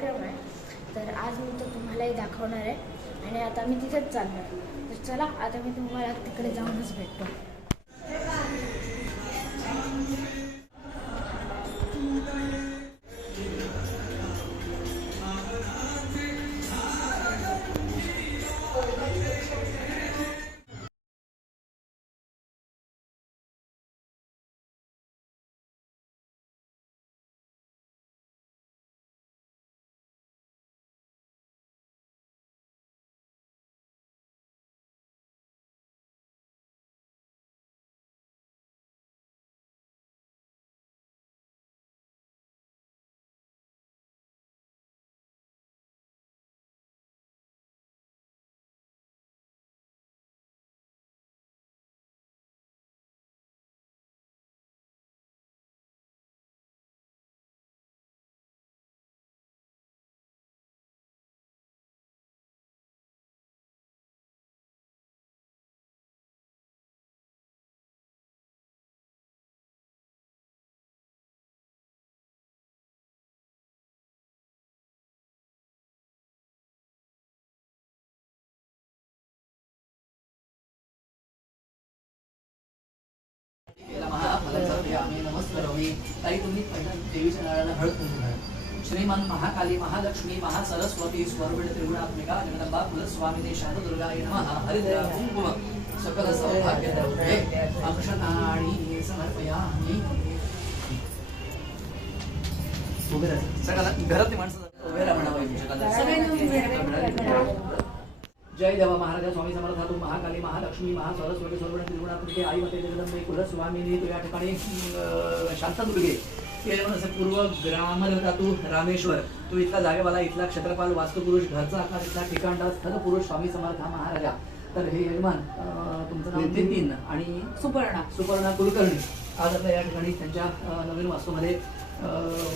कार्यक्रम आहे. तर आज मी तो तुम्हालाही दाखवणार आहे. आणि आता मी तिथेच चालणार तर चला आता मी तुम्हाला तिकडे जाऊनच भेटतो. नमस्करोमि काही तुम्ही देवीच्या नारायणाला हळद कुंकू घाला. श्रीमान महाकाली महालक्ष्मी महासरस्वती स्वरूपिणी त्रिगुणात्मिका जगदंबा कुलस्वामिनी शारदुर्गाय नमः हरिद्रा कुंकुम सकल सौभाग्य द्रव्ये अक्षताणी समर्पयामि. उभे राहा. सगळ्याला घरातली माणसं उभे राहा म्हणावं तुमच्या जय देवा महाराजा स्वामी समर्थ तू महाकाली महालक्ष्मी महासरस्वती सर्व त्रिगुणात्मिके आई मते जगदंबे कुलस्वामिनी तू या ठिकाणी शांतादुर्गे ते पूर्व ग्रामदेवता तू रामेश्वर. तू इथला जागेवाला इथला क्षेत्रपाल वास्तुपुरुष घरचा आकार इथला ठिकाणदार स्थल पुरुष स्वामी समर्थ हा महाराजा. तर हे यजमान तुमचं नाव नितीन. आणि सुपर्णा. सुपर्णा कुलकर्णी. आज आपल्या या ठिकाणी त्यांच्या नवीन वास्तूमध्ये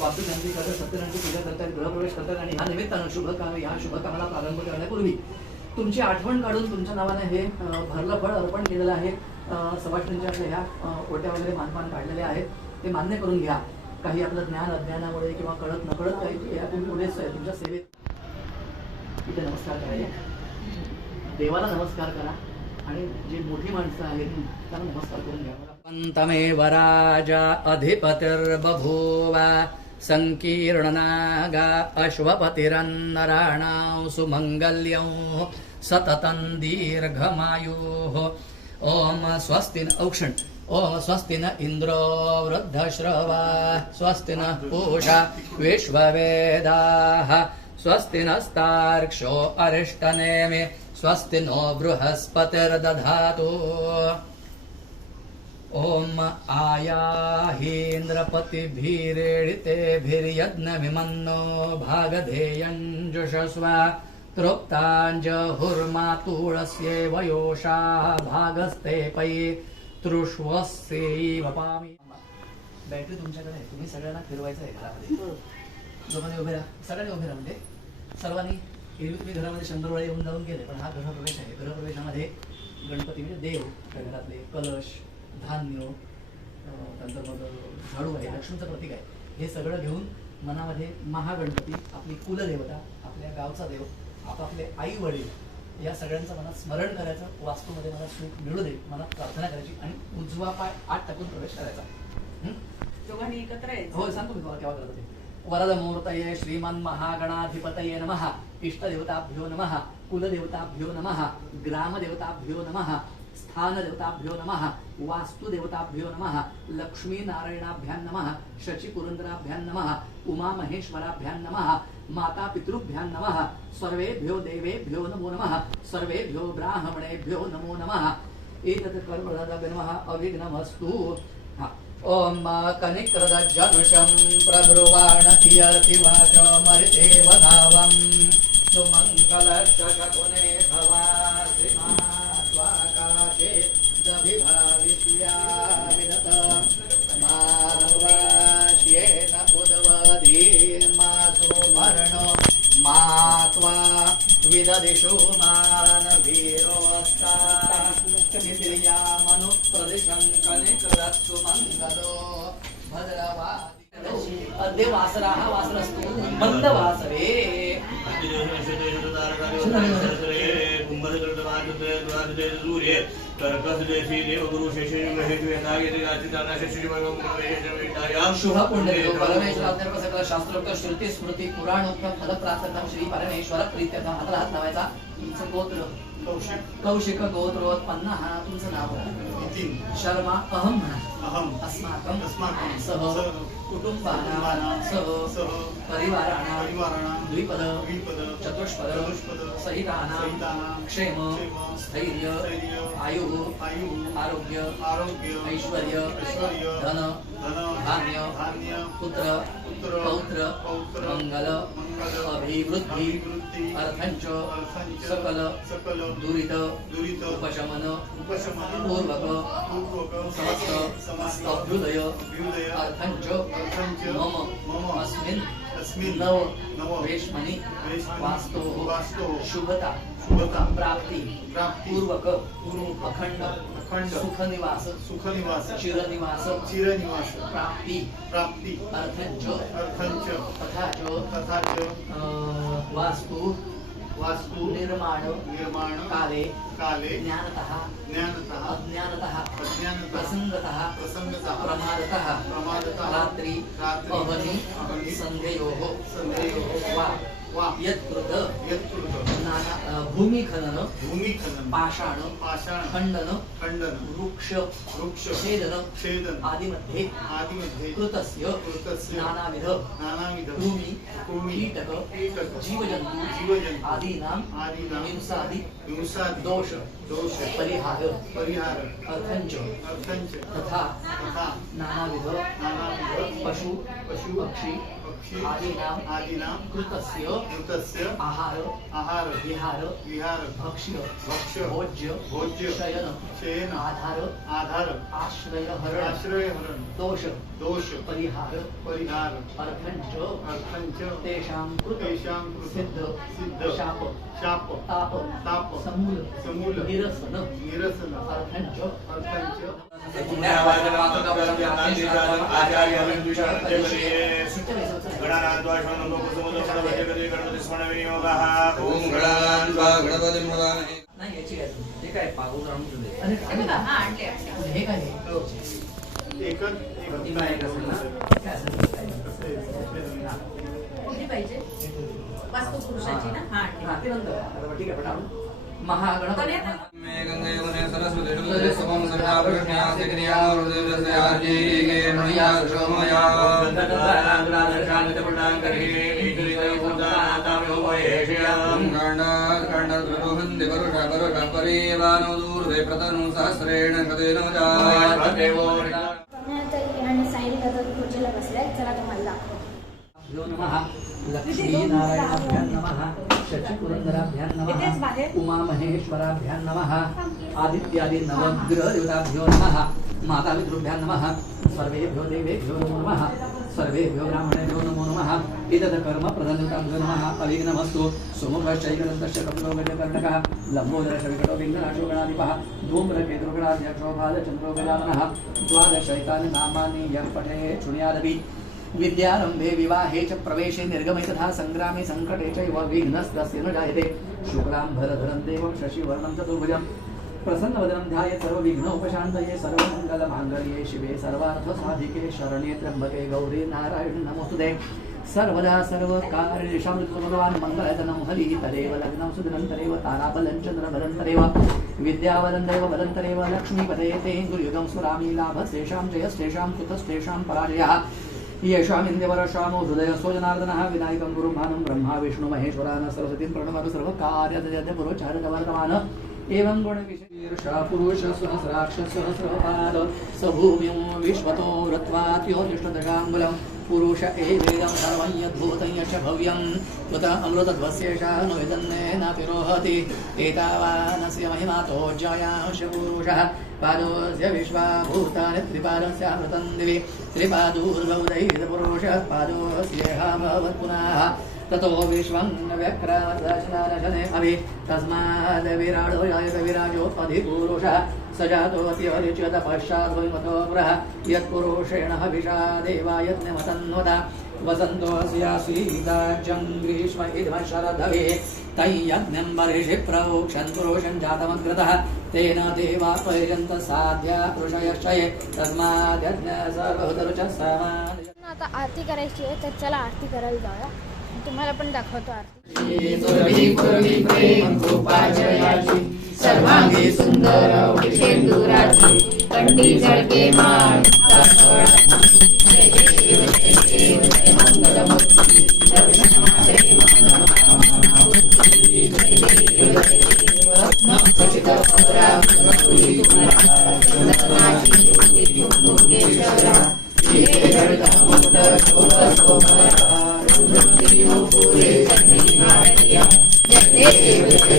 वास्तुशांती करतात सत्यनारायणची पूजा करतात गृहप्रवेश करतात आणि ह्या निमित्तानं शुभ काम ह्या शुभ कामाला प्रारंभ करण्यापूर्वी तुमची आठवण काढून तुमच्या नावाने हे भरलं फळ अर्पण केलेलं आहे. अ, आपल्या ह्या ओट्या वगैरे मानपान काढलेले आहेत. ते मान्य करून घ्या. काही आपलं ज्ञान अज्ञानामुळे किंवा कळत नकळत काही तुम्ही पुढेच आहे तुमच्या सेवेत इथे नमस्कार करायचे देवाला नमस्कार करा. आणि जी मोठी माणसं आहेत त्यांना नमस्कार करून घ्या. पंतमेव राजा अधिपतिर्बभूव. सङ्कीर्णनागा अश्वपतिरन्नराणां सुमङ्गल्यं सततं दीर्घमायुः। ॐ स्वस्ति न औक्षण ॐ स्वस्ति न इन्द्रो वृद्धश्रवा। स्वस्ति न पूषा विश्ववेदाः। स्वस्ति नस्तार्क्ष्यो अरिष्टनेमि। स्वस्ति नो बृहस्पतिर्दधातु ॐ आयाहीन्द्रपतिभिरेडितेभिर्यज्ञविमन्नो भागधेयञ्जुषस्व तृप्ताञ्जहुर्मातुळस्यैव योषा भागस्ते पै तृष्वस्यैव पामि। बॅटरी तुमच्याकडे आहे. तुम्ही सगळ्यांना फिरवायचं आहे घरामध्ये. लोकांनी उभे राहा. सगळ्यांनी उभे राहा म्हणजे सर्वांनी एरवी तुम्ही घरामध्ये शंभर वेळा येऊन जाऊन गेले पण हा गृहप्रवेश आहे. गृहप्रवेशामध्ये गणपती म्हणजे देव घरातले कलश धान्य अं, त्यानंतर मग झाडू आहे लक्ष्मीचं प्रतीक आहे. हे सगळं घेऊन मनामध्ये महागणपती आपली कुलदेवता आपल्या गावचा देव आपापले आई वडील या सगळ्यांचं मनात स्मरण करायचं वास्तूमध्ये मला सुख मिळू दे मनात प्रार्थना करायची आणि उजवा पाय आत टाकून प्रवेश करायचा? दोघांनी एकत्र यायचं. हो सांगतो मी तुम्हाला केव्हा करतो ते वरदमूर्तये श्रीमन् महागणाधिपतये नमः इष्टदेवताभ्यो नमः कुलदेवताभ्यो नमः ग्रामदेवताभ्यो नमः स्थानदेवताभ्यो नमः वास्तुदेवताभ्यो नमः लक्ष्मीनारायणाभ्यां नमः शचिपुरन्दराभ्यां नमः उमामहेश्वराभ्यां नमः माता नमः सर्वेभ्यो देवेभ्यो नमो नमः सर्वेभ्यो ब्राह्मणेभ्यो नमो नमः। एतत् कर्मदाभ्यो नमः अविघ्नमस्तु हा. ॐ कनिक्रदज्जनुषं प्रब्रुवाण इयर्तिवाच मरिते वधावम् सुमङ्गलशकुने भवा श्रीमात्वाकाशे दभिभाविष्या विदत मार्वाश्येन उद्वधीर्मासु वर्ण मा त्वा विददिषु मानवीरोस्ता नित्रियामनुप्रदिशं मङ्गलो मध्ये वासरा वासराः वासरस्तु मन्दवासरे मंद वासरे शुभ शास्त्रोक्त श्रुती स्मृती पुराणोक्त फलप्राप्तम श्री परमेश्वर प्रीत्यर्थ हात लावायचा. तुमचं गोत्र. कौशिक. कौशिक गोत्रोत्पन्न हा तुमचं नाव नितीन शर्मा अहम म्हणा. अहम. अस्माकं. अस्माकं. सह. कुटुंबानां. सह. सह. परिवाराणां. परिवाराणां. द्विपद. द्विपद. चतुष्पद. चतुष्पद. सहितानां. क्षेम. स्थैर्य. आयुः. आयुः. आरोग्य. आरोग्य. ऐश्वर्य. ऐश्वर्य. धन. धान्य पुत्र पुत्र पौत्र पौत्र मंगल अभिवृद्धी अर्थंच सकल सकल दुरित दुरित उपशमन उपशमन पूर्वक पूर्वक समस्त समस्त अभ्युदय अभ्युदय अर्थंच मम मम अस्मिन् अस्मिन् नव नव वेश्मनि वास्तोः वास्तोः शुभता शुभता प्राप्ती प्राप्ती पूर्वक पूर्वक अखंड अखंड सुखनिवास सुखनिवास. चिरनिवास चिरनिवास. प्राप्ती. प्राप्ती. अर्थंच अर्थंच तथा च तथा च वास्तु. वास्तु. निर्माण. निर्माण. काले. काले. ज्ञानतः. ज्ञानतः. अज्ञानतः. अज्ञानतः. प्रसंगतः प्रसंगतः प्रमादतः. प्रमादतः. रात्रि. रात्रि. अहनि अहनि सन्ध्ययोः सन्ध्ययोः वा. वा. यत्कृत. यत्कृत नाना अं, भूमिखनन भूमिखनन पाषाण पाषाण खंडन खंडन वृक्ष वृक्ष छेदन छेदन आदिमध्ये आदिमध्ये कृतस्य कृतस्य नानाविध नानाविध कृमि कृमि कीटक कीटक जीवजन्तु जीवजन्तु आदीनां आदीनां हिंसादि हिंसादि दोष दोष परिहार परिहार अर्थञ्च अर्थंच तथा तथा नानाविध नानाविध पशु पशु पक्षी पक्षी आदीनां आदीनां कृतस्य कृतस्य आहार आहार विहार विहार भक्ष्य भक्ष्य भोज्य भोज्य शयन शयन आधार आधार आश्रय हरण आश्रय हरण दोष दोष परिहार परिहार अर्थञ्च अर्थंच तेषां कृत तेषां कृत सिद्ध सिद्ध शाप शाप ताप ताप समूल समूल निरसन अर्थंच गणपतिं वदामहे पाहिजे? वास्तू पुरुषाची ना? हा ठीक. आहे. पटापट. सहस्रेण तरी आणि साईड करतात खुर्चीला बसलाय चला तुम्हाला नमः। लक्ष्मीनारायणाभ्यां नमः। शशिपुरन्दराभ्यां इथेच नमः. उमामहेश्वराभ्यां नमः। आदित्यादि नवग्रहदेवताभ्यो नमः। मातापितृभ्यां नमः। सर्वेभ्यो देवेभ्यो नमो नमः। सर्वेभ्यो ब्राह्मणेभ्यो नमो नमः। एतत् कर्म प्रधानताभ्यो नमः। अविघ्नमस्तु सुमुखश्चैकदन्तश्च कपिलो गजकर्णकः लम्बोदरश विकटो विघ्ननाशो गणाधिपः धूम्रकेतुर्गणाध्यक्षो भालचन्द्रो गजाननः द्वादशैतानि नामानि यः पठे। शृणुयादपि। विद्यारम्भे विवाहे च प्रवेशे निर्गमे तथा सङ्ग्रामे सङ्कटे चैव विघ्नस्तस्य न जायते। शुक्लाम्भरधरं देवं शशिवर्णं चतुर्भुजं प्रसन्नवदनं ध्याये सर्वविघ्नोपशान्तये सर्वमङ्गलमाङ्गल्ये शिवे सर्वार्थसाधिके शरणे त्र्यम्बके गौरी नारायण नमोस्तुते सर्वदा सर्वकार्येषां भगवान् मङ्गलधनं हरिः तदेव लग्नं सुदिनं तदेव ताराबलं चन्द्रबलं तदेव। विद्यावलं दैव ते गुरुयुगं स्मरामि लाभस्तेषां जयस्तेषां कुतस्तेषां पराजयः। येषामिन्द्यवरशामो हृदयस्थो जनार्दनः विनायकं गुरुं भानं ब्रह्मा विष्णु महेश्वरान् सरस्वतीं प्रणमतु सर्वकार्यदयपुरोचारदवर्तमान एवं गुणविशेषा पुरुष सहस्राक्ष सहस्रपाद स भूमिं विश्वतो रत्वात्योतिष्ठदशाङ्गुलं पुरुष एवेदं सर्वं यद्भूतं यश भव्यं। उत अमृतध्वस्येषा नो यदन्नेनापि रोहति एतावानस्य महिमातो पुरुषः। पादोऽस्य विश्वाभूतानि त्रिपादस्यामृतं दिवि। त्रिपादूर्बौदैर्पुरुषः पादोऽस्येहाभवत् पुनः। ततो विश्वं न अभि। तस्माद् विराडो जायत विराजो पश्चाद्वैमतो पुरः यत्पुरुषेण हविषा देवा यज्ञमतन्वता वसन्तोऽस्यासीदाज्यं ग्रीष्म इदम शरदवे। तैयज्ञं बर्हिषि प्रोक्षन् पुरुषं जातमग्रतः तेन देवा पर्यन्त साध्या ऋषयश्चये तस्माद्यज्ञ सर्वहुतरुच समानि आता आरती करायची आहे तर चला आरती करायला जाऊया. तुम्हाला पण दाखवतो आरती. सर्वांगी सुंदर शेंदुराची कंठी जळके माळ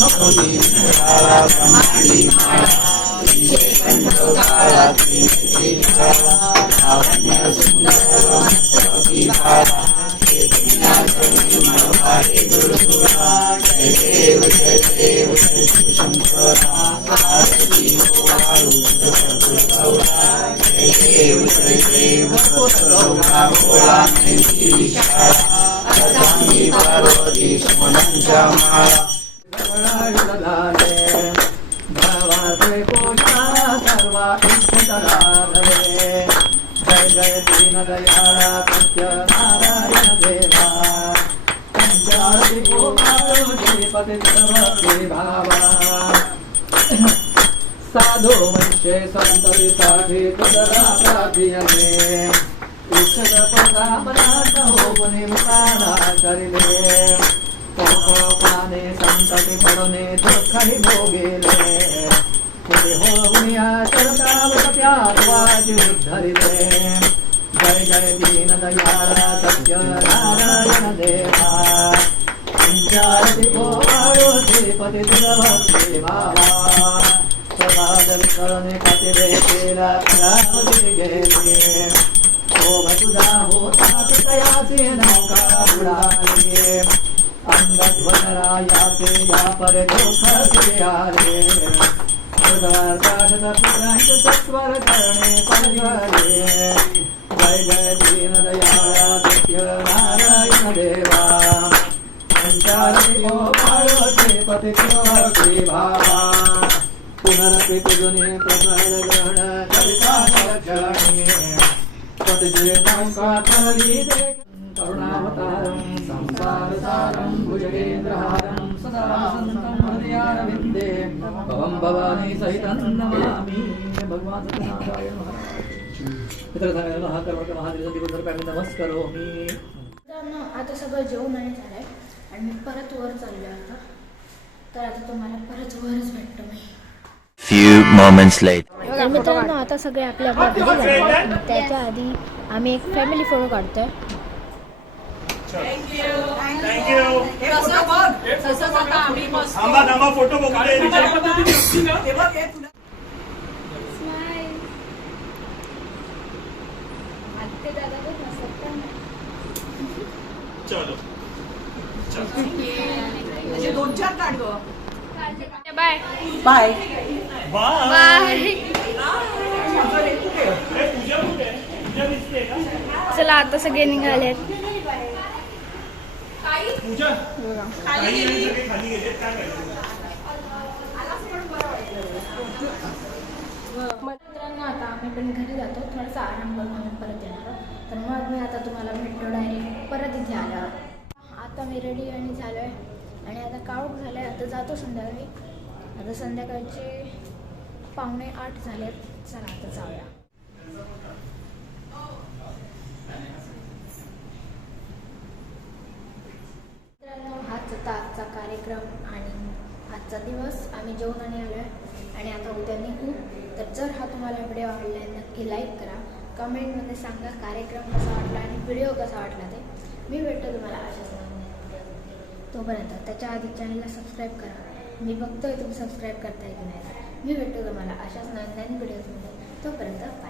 भवाते दीनदयाळा नारायण देवा भावा साधो वंशे संतति साठी तुदरा प्रार्थीयते इच्छत पदापदार्थ होपने मुकाना करिले पाने संतती पडणे दुःखही भोगेले पुढे होऊनिया चरतावत्यावाजी धरिले. जय जय दीन दयाळा सत्य नारायण देवा संचारति गोपाळो श्रीपती तुलभक्ती भावा प्रसाद विकरणे कतिरे केला करावती गेले शोभ होता नौका या पर आले सत्वर करणे पर्याले दयाळा सत्य नारायण देवा संचारति गोपाळते पति भक्ती भावा पुनरपि तुजुने प्रसाद ग्रहण करिता जगणे पतिजे नौका तरी दे करुणावतारं संसारसारं भुजगेन्द्रहारं सदा सन्तं हृदयारविन्दे भवं भवानी सहितं नमामि भगवान् सत्यनारायण महाराज मित्रधाराय नमः कर्मक महादेव दिवसभर नमस्करोमि मित्रांनो आता सगळं जेवण आणि झालंय. आणि मी परत वर चालले आता. तर आता तुम्हाला परत वरच भेटतो मी. Few moments later. मित्रांनो आता सगळे आपल्या आपल्या घरी. त्याच्या आधी आम्ही एक फॅमिली फोटो काढतोय. तसंच आता दादा चलो. म्हणजे दोन चार काढ गं. बाय. बाय. बाय. चला आता सगळे निघालेत मित्रांनो आता आम्ही पण घरी जातो. थोडासा आराम करून आम्ही परत येणार तर मग मी आता तुम्हाला भेटतो डायरेक्ट परत इथे आल्यावर आता मी रेडी आणि झालो आहे आणि आता काउट झालं आहे आता जातो संध्याकाळी. आता संध्याकाळचे पावणे आठ झाले चला आता जाऊया. मित्रांनो हाच होता आजचा कार्यक्रम आणि आजचा दिवस. आम्ही जेवण आणि आलो आहे आणि आता उद्या निघू. तर जर हा तुम्हाला व्हिडिओ आवडला आहे नक्की लाईक करा. कमेंटमध्ये सांगा कार्यक्रम कसा वाटला आणि व्हिडिओ कसा वाटला ते. मी भेटतो तुम्हाला अशाच तोपर्यंत त्याच्या आधी चॅनलला सबस्क्राईब करा. मी बघतोय तुम्ही सबस्क्राईब करताय की नाही. मी भेटतो तुम्हाला अशाच नवीन नवीन व्हिडिओजमध्ये तोपर्यंत बाय